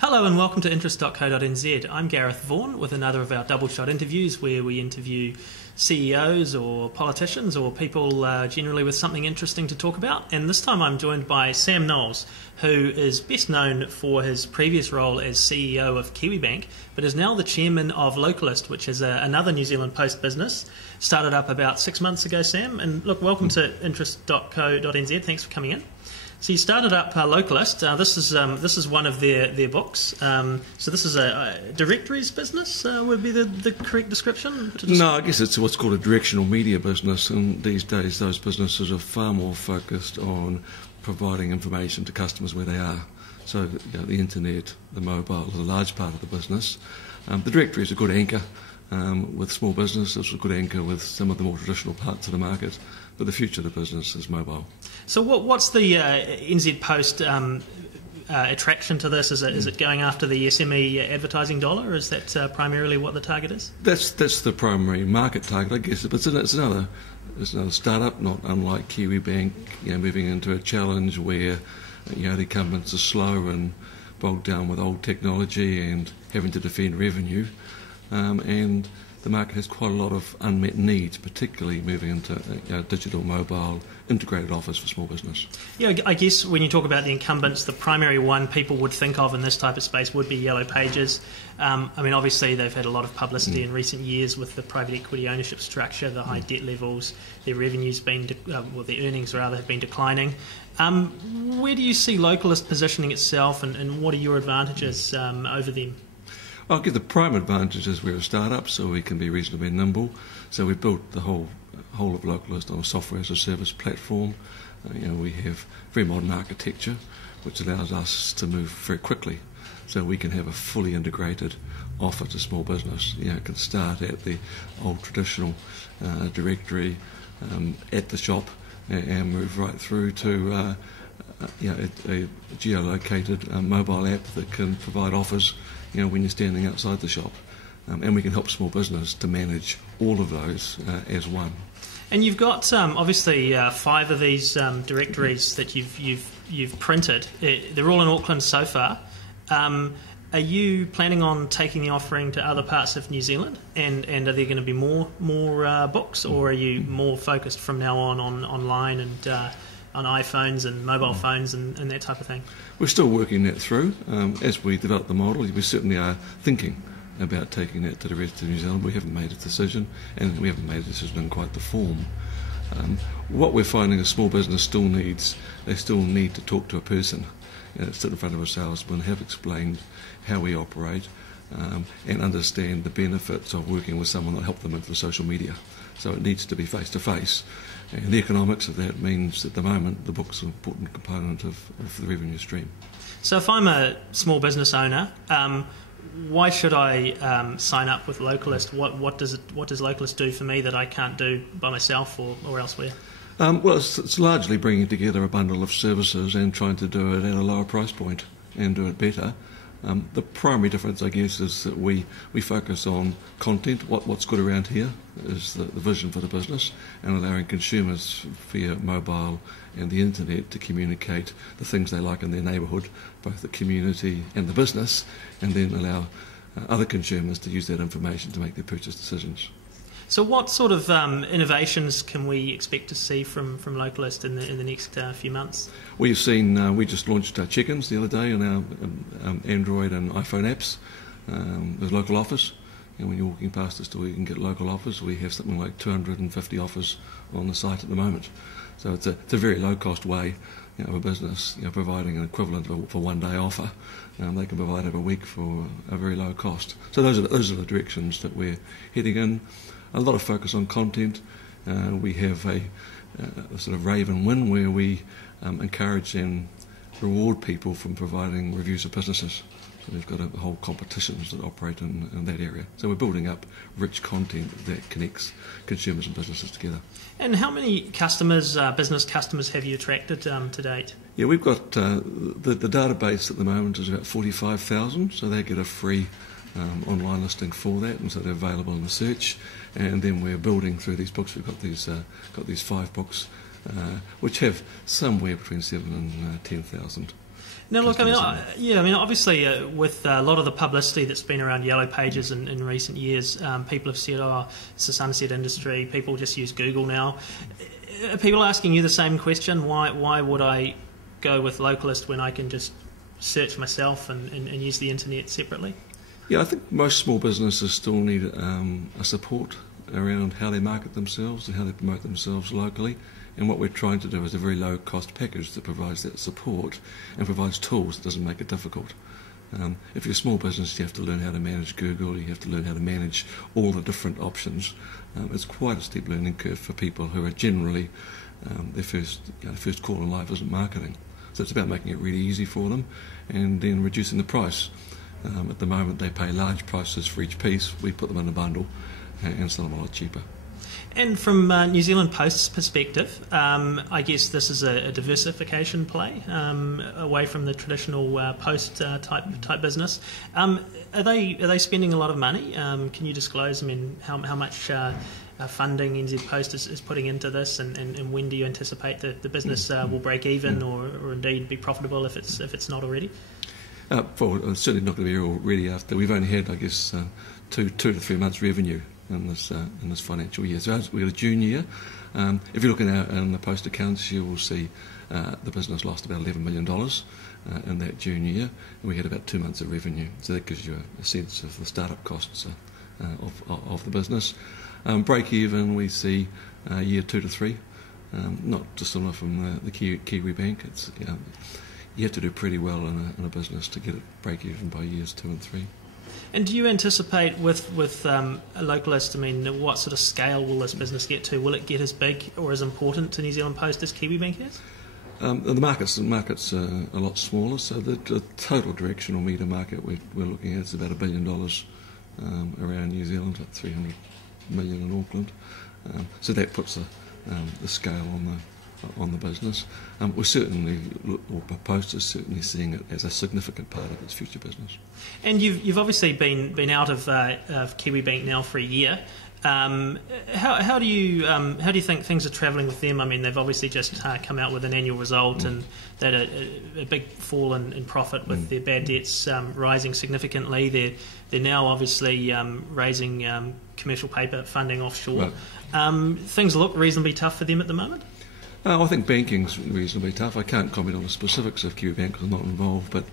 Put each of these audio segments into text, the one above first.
Hello and welcome to interest.co.nz. I'm Gareth Vaughan with another of our double shot interviews where we interview CEOs or politicians or people generally with something interesting to talk about. And this time I'm joined by Sam Knowles, who is best known for his previous role as CEO of Kiwibank, but is now the chairman of Localist, which is another New Zealand Post business. Started up about 6 months ago, Sam. And look, welcome to interest.co.nz. Thanks for coming in. So you started up Localist. This is one of their books. So this is a directories business. Would be the correct description? No, I guess it's what's called a directional media business, and these days those businesses are far more focused on providing information to customers where they are. So the internet, the mobile is a large part of the business. The directory is a good anchor with small business. It's a good anchor with some of the more traditional parts of the market. But the future of the business is mobile. So what's the NZ Post attraction to this? Is it going after the SME advertising dollar? Is that primarily what the target is? That's the primary market target, I guess. But it's another startup, not unlike Kiwibank, moving into a challenge where the incumbents are slow and bogged down with old technology and having to defend revenue, and the market has quite a lot of unmet needs, particularly moving into digital, mobile, integrated offers for small business. Yeah, I guess when you talk about the incumbents, the primary one people would think of in this type of space would be Yellow Pages. Obviously they've had a lot of publicity in recent years with the private equity ownership structure, the high debt levels, their revenues their earnings rather have been declining. Where do you see Localist positioning itself, and what are your advantages over them? I'll give the prime advantage is we're a startup, so we can be reasonably nimble. So we've built the whole of Localist on a software as a service platform. We have very modern architecture, which allows us to move very quickly. So we can have a fully integrated offer to small business. It can start at the old traditional directory at the shop and move right through to a geolocated mobile app that can provide offers when you're standing outside the shop. And we can help small business to manage all of those as one. And you've got obviously 5 of these directories that you've printed. They're all in Auckland so far. Are you planning on taking the offering to other parts of New Zealand? And are there going to be more books, or are you more focused from now on online and on iPhones and mobile phones and that type of thing? We're still working that through. As we develop the model, we certainly are thinking about taking that to the rest of New Zealand. We haven't made a decision, and we haven't made a decision in quite the form. What we're finding is small business still need to talk to a person, sit in front of a salesman, have explained how we operate, and understand the benefits of working with someone that help them into the social media. So it needs to be face-to-face. And the economics of that means at the moment the book's an important component of the revenue stream. So if I'm a small business owner, why should I sign up with Localist? What does Localist do for me that I can't do by myself or elsewhere? Well, it's largely bringing together a bundle of services and trying to do it at a lower price point and do it better. The primary difference, I guess, is that we focus on content. What's good around here is the vision for the business, and allowing consumers via mobile and the internet to communicate the things they like in their neighbourhood, both the community and the business, and then allow other consumers to use that information to make their purchase decisions. So what sort of innovations can we expect to see from Localist in the next few months? We've seen, we just launched check-ins the other day on our Android and iPhone apps. There's local offers. When you're walking past the store, you can get local offers. We have something like 250 offers on the site at the moment. So it's a very low-cost way of a business providing an equivalent for one-day offer. They can provide it a week for a very low cost. So those are the directions that we're heading in. A lot of focus on content. We have a sort of rave and win where we encourage and reward people from providing reviews of businesses. So we've got a whole competitions that operate in that area. So we're building up rich content that connects consumers and businesses together. And how many customers, business customers, have you attracted to date? Yeah, we've got the database at the moment is about 45,000, so they get a free online listing for that, and so they're available in the search. And then we're building through these books. We've got these 5 books, which have somewhere between 7,000 and 10,000. Now, look, customers. Obviously, with a lot of the publicity that's been around Yellow Pages in recent years, people have said, "Oh, it's a sunset industry. People just use Google now." Are people asking you the same question? Why would I go with Localist when I can just search myself and use the internet separately? Yeah, I think most small businesses still need a support around how they market themselves and how they promote themselves locally. And what we're trying to do is a very low-cost package that provides that support and provides tools that doesn't make it difficult. If you're a small business, you have to learn how to manage Google, you have to learn how to manage all the different options. It's quite a steep learning curve for people who are generally, their first call in life isn't marketing. So it's about making it really easy for them and then reducing the price. At the moment they pay large prices for each piece. We put them in a bundle and sell them a lot cheaper. And from New Zealand Post's perspective, I guess this is a diversification play away from the traditional post type business. Are they spending a lot of money? Can you disclose? I mean, how much funding NZ Post is putting into this, and when do you anticipate that the business will break even or indeed be profitable if it's not already? Well, it's certainly not going to be already after. We've only had, I guess, 2 to 3 months revenue in this financial year. So we've got a June year. If you look in the Post accounts, you will see the business lost about $11 million in that June year, and we had about 2 months of revenue. So that gives you a sense of the startup costs of the business. Break even, we see year 2 to 3, not dissimilar from the Kiwibank. It's you have to do pretty well in a business to get it break even by years 2 and 3. And do you anticipate with a Localist, I mean, what sort of scale will this business get to? Will it get as big or as important to New Zealand Post as Kiwibank is? The market's a lot smaller, so the total directional meter market we're looking at is about $1 billion around New Zealand, at 300 million in Auckland. So that puts the scale on the business. We're certainly, or Post is certainly seeing it as a significant part of its future business. And you've obviously been out of Kiwibank now for a year. How do you think things are travelling with them? I mean, they've obviously just come out with an annual result, and they had a big fall in profit with their bad debts rising significantly. They're now obviously raising commercial paper funding offshore. Right. Things look reasonably tough for them at the moment. I think banking's reasonably tough. I can't comment on the specifics of Kiwibank because I'm not involved, but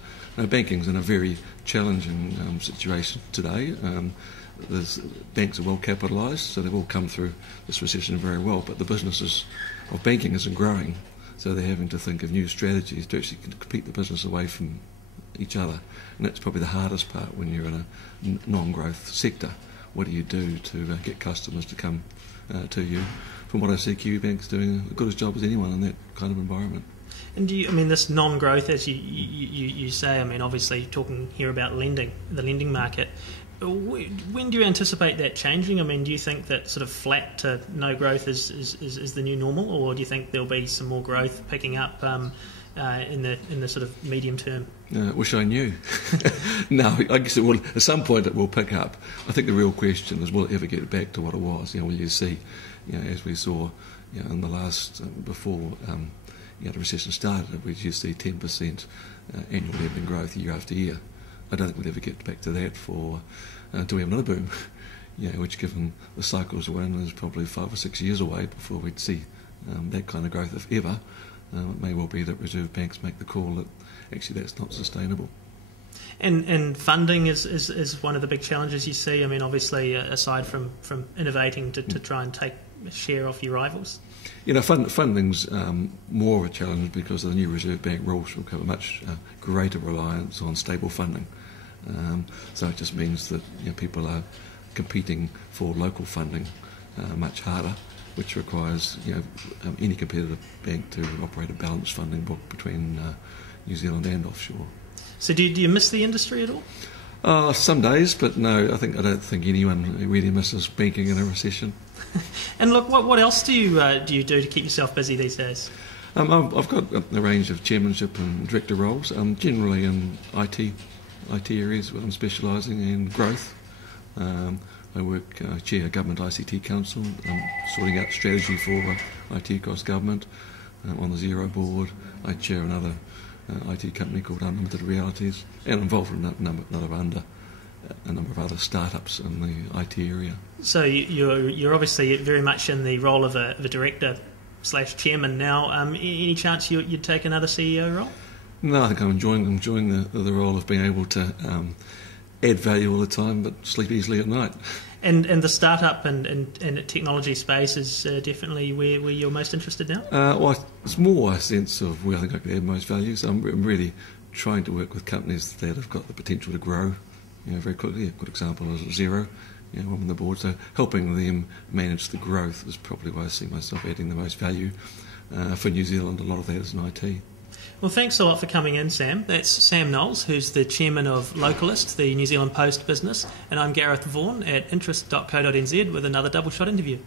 banking's in a very challenging situation today. Banks are well capitalised, so they've all come through this recession very well, but the businesses of banking isn't growing, so they're having to think of new strategies to actually compete the business away from each other, and that's probably the hardest part when you're in a non-growth sector. What do you do to get customers to come to you? From what I see, Kiwibank's doing as good a job as anyone in that kind of environment. And this non-growth, as you say, I mean, obviously talking here about the lending market, when do you anticipate that changing? I mean, do you think that sort of flat to no growth is the new normal, or do you think there'll be some more growth picking up in the sort of medium term? Wish I knew. No, I guess it will. At some point, it will pick up. I think the real question is, will it ever get back to what it was? Will you see, as we saw, in the last before the recession started, we used to see 10% annual lending growth year after year. I don't think we'll ever get back to that until we have another boom. Which, given the cycles we're in, is probably 5 or 6 years away before we'd see that kind of growth, if ever. It may well be that Reserve Banks make the call that actually that's not sustainable. And funding is one of the big challenges you see. I mean, obviously, aside from innovating to try and take a share off your rivals. Funding's more of a challenge because of the new Reserve Bank rules will have a much greater reliance on stable funding. So it just means that people are competing for local funding much harder, which requires any competitive bank to operate a balanced funding book between New Zealand and offshore. So do you miss the industry at all? Some days, but no, I don't think anyone really misses banking in a recession. And look, what else do you do to keep yourself busy these days? I've got a range of chairmanship and director roles, generally in IT areas where I'm specialising in growth. I chair a Government ICT Council. I'm sorting out strategy for IT across government. On the Zero board, I chair another IT company called Unlimited Realities, and involved in a number of other startups in the IT area. So you're obviously very much in the role of a director / chairman now. Any chance you'd take another CEO role? No, I think I'm enjoying the role of being able to add value all the time, but sleep easily at night. And the startup and technology space is definitely where you're most interested now? Well, it's more a sense of where I think I can add most value. So I'm really trying to work with companies that have got the potential to grow, very quickly. A good example is Xero, I'm on the board. So helping them manage the growth is probably where I see myself adding the most value. For New Zealand, a lot of that is in IT. Well, thanks a lot for coming in, Sam. That's Sam Knowles, who's the chairman of Localist, the New Zealand Post business, and I'm Gareth Vaughan at interest.co.nz with another Double Shot interview.